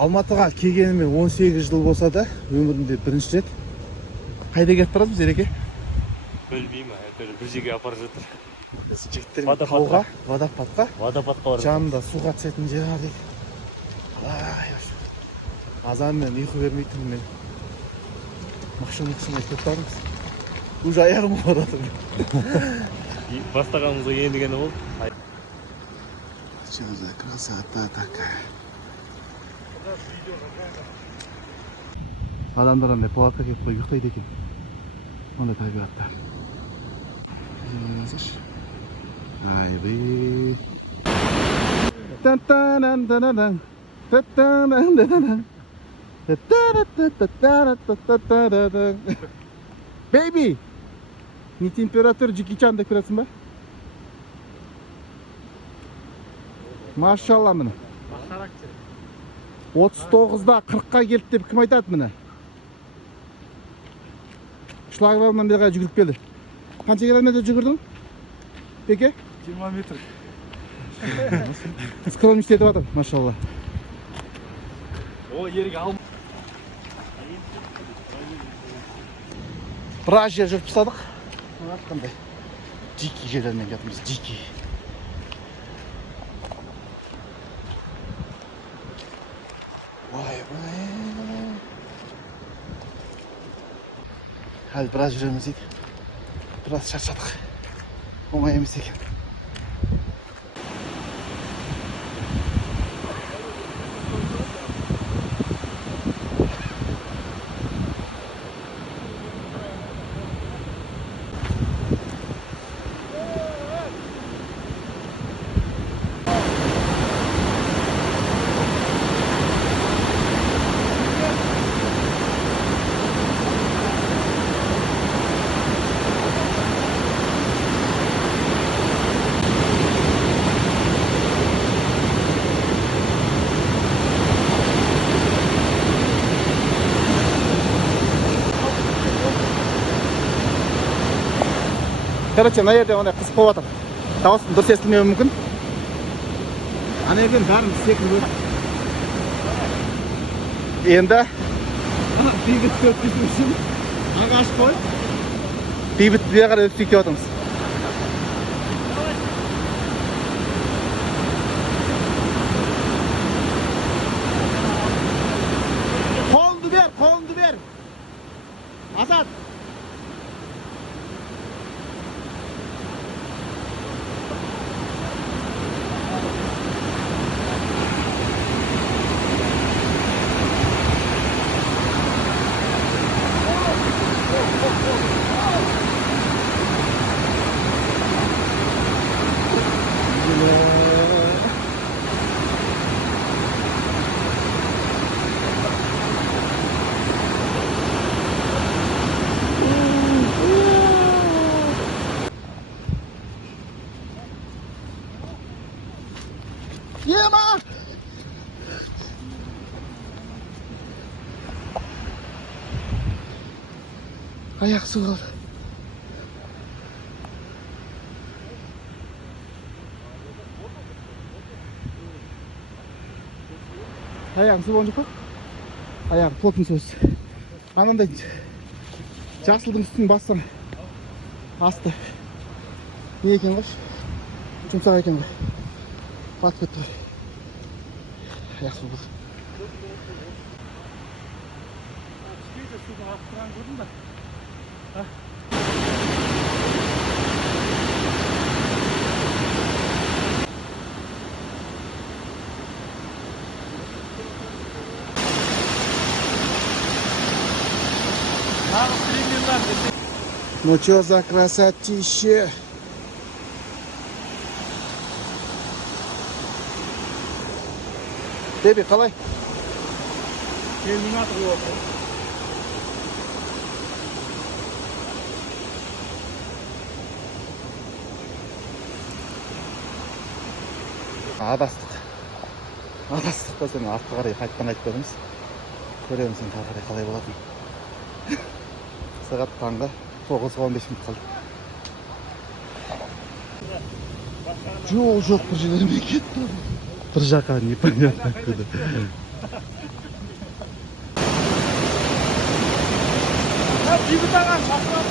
Алматыға келгеніме 18 жыл болса да, өмірімде бірінші рет. Қайда кетіп барасыз, Ереке? Білмеймін, әйтеуір бір жерге апарып жатыр. Біз жігіттермен тауға, водопадқа. Водопадқа барып. Жанында суға түсетін жер бар дейді. Азанмен ұйқы бермейтін мен. Машина кетіп бармыз. Уже аяғым ауырып жатыр. Бастағанымызға ендігені болды. Что за красота такая. Адамдар андай палатқа келіп қойып ұйықтайды екен. Ондай табиғатта. Айбы. Тан-тан-тан-тан-тан. Тан-тан-тан-тан-тан. Та-та-та-та-та-та-та-та-та-та. Бейби! Не температура Джеки Чан деп көресің ба? Машалла міне. 39-да 40-қа келді деп кім айтады міне? Шлагбаумнан бері жүгіріп келді. Қанша километр жүгірдің? Беке? 20 метр. Скромность етіп жатыр, машалла. О, ерге ал. Біраз жер жүріп тастадық. Қандай дикий жерлермен кетіміз, дикий. Вай-вай. Әлі біраз жүреміз дейді. Біраз шаршадық. Оңай емес екен. Короче, мына жерде ондай қызық болып жатыр. Дауысым дұрыс естілмеуі мүмкін. Ана жерден бәрін секіріп өтіп. Енді бейбіт өткізу үшін ағаш қой. Бейбіт бері қарай өтіп кетіп отырмыз. Қолыңды бер. Азат. Ема! Аяқ су қалды. Аяғым су болған жоқ па? Аяғым плотный сөз. Анандай жасылдың үстін бассам асты. Не екен ғой? Жұмсақ екен ғой. Батып кетті ғой. Аяқ су болды. Скейді суды атып тұрған көрдің ба? Ну чё за красотище? Беби, қалай? Терминатор болды. Адастық та сені артқа қарай қайтқан айтып көріңіз. Көремін сен тағы қарай қалай болатын. Сағат таңғы 9:15 минут қалды. Жоқ, бір жерлермен кетті. Бір жаққа непонятно куды. Бейбіт аға, шақырам.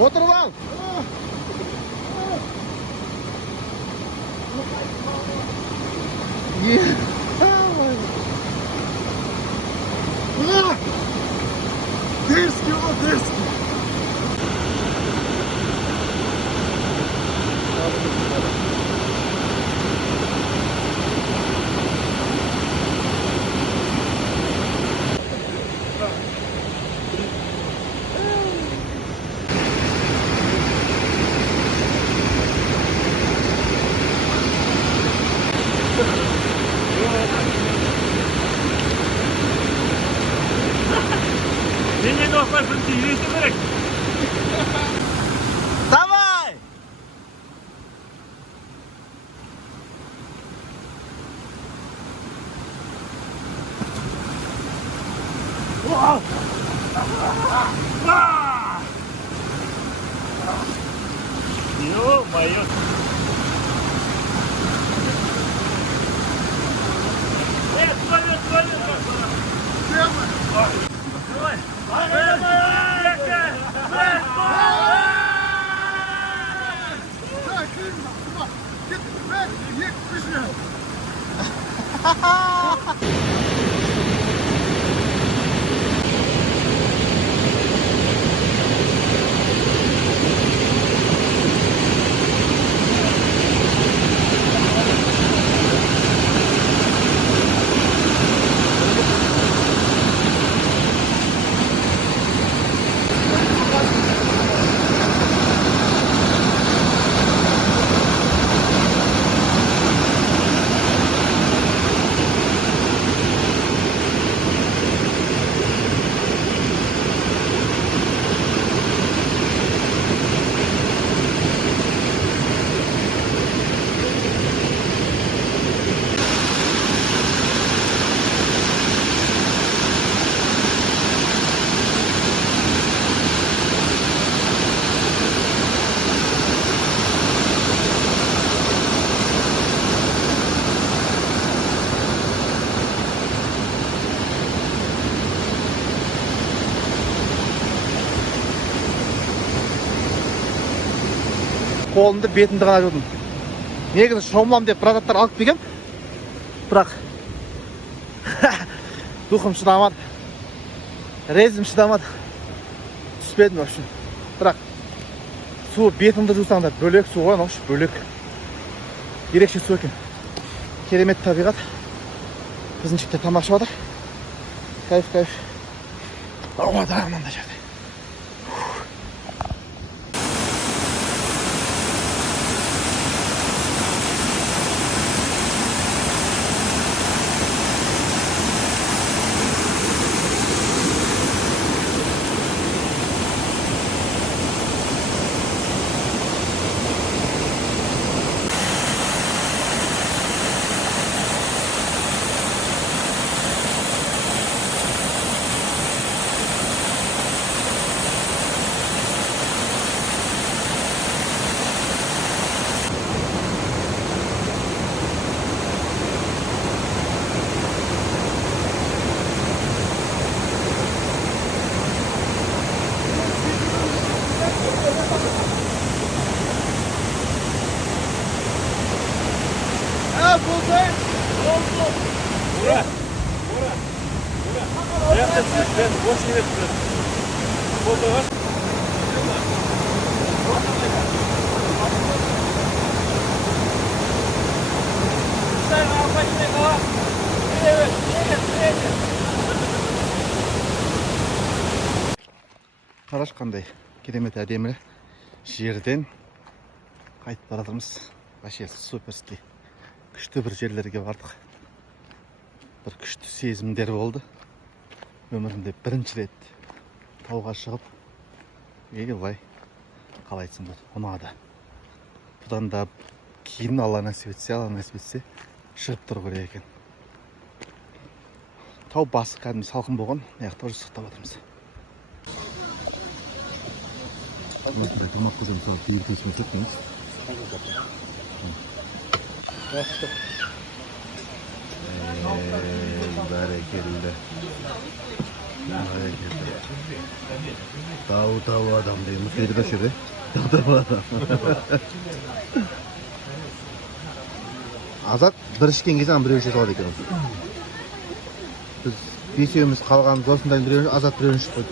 Отырып ал. Дерзкий, о, дерзкий. Мен енді осылай бірінші үйрету керек. Давай! Ё-моё. Қолымды бетімді ғана жудым. Негізі шомылам деп біраз заттар алып келгем. Бірақ духым шыдамады. Резім шыдамады. Түспедім в общем. Бірақ су бетімді жусаң да бөлек су ғой, бөлек. Ерекше су екен. Керемет табиғат. Біздің жігіттер тамақ ішіп жатыр. Кайф. Ауа да мынандай жерде. Қараш қандай керемет әдемі жерден қайтып бара жатырмыз. Вообще суперский. Күшті бір жерлерге бардық. Бір күшті сезімдер болды. Өмірімде бірінші рет тауға шығып, былай қалай айтсам болады, ұнады. Бұдан да кейін Алла нәсіп етсе, шығып тұру керек екен. Тау басы кәдімгі салқын болған, аяқта уже сықтап жатырмыз. Осындай тұрмақ қызын сағат бейір көсіп өтсек, Bastık. Bereketli. Tavu adam değil. Mutlu da şöyle. Tavu adam. Azat bir işken geçen bir işe saladı ekan. Biz beşeğimiz kalganımız olsundan bir Azat bir iş koydu.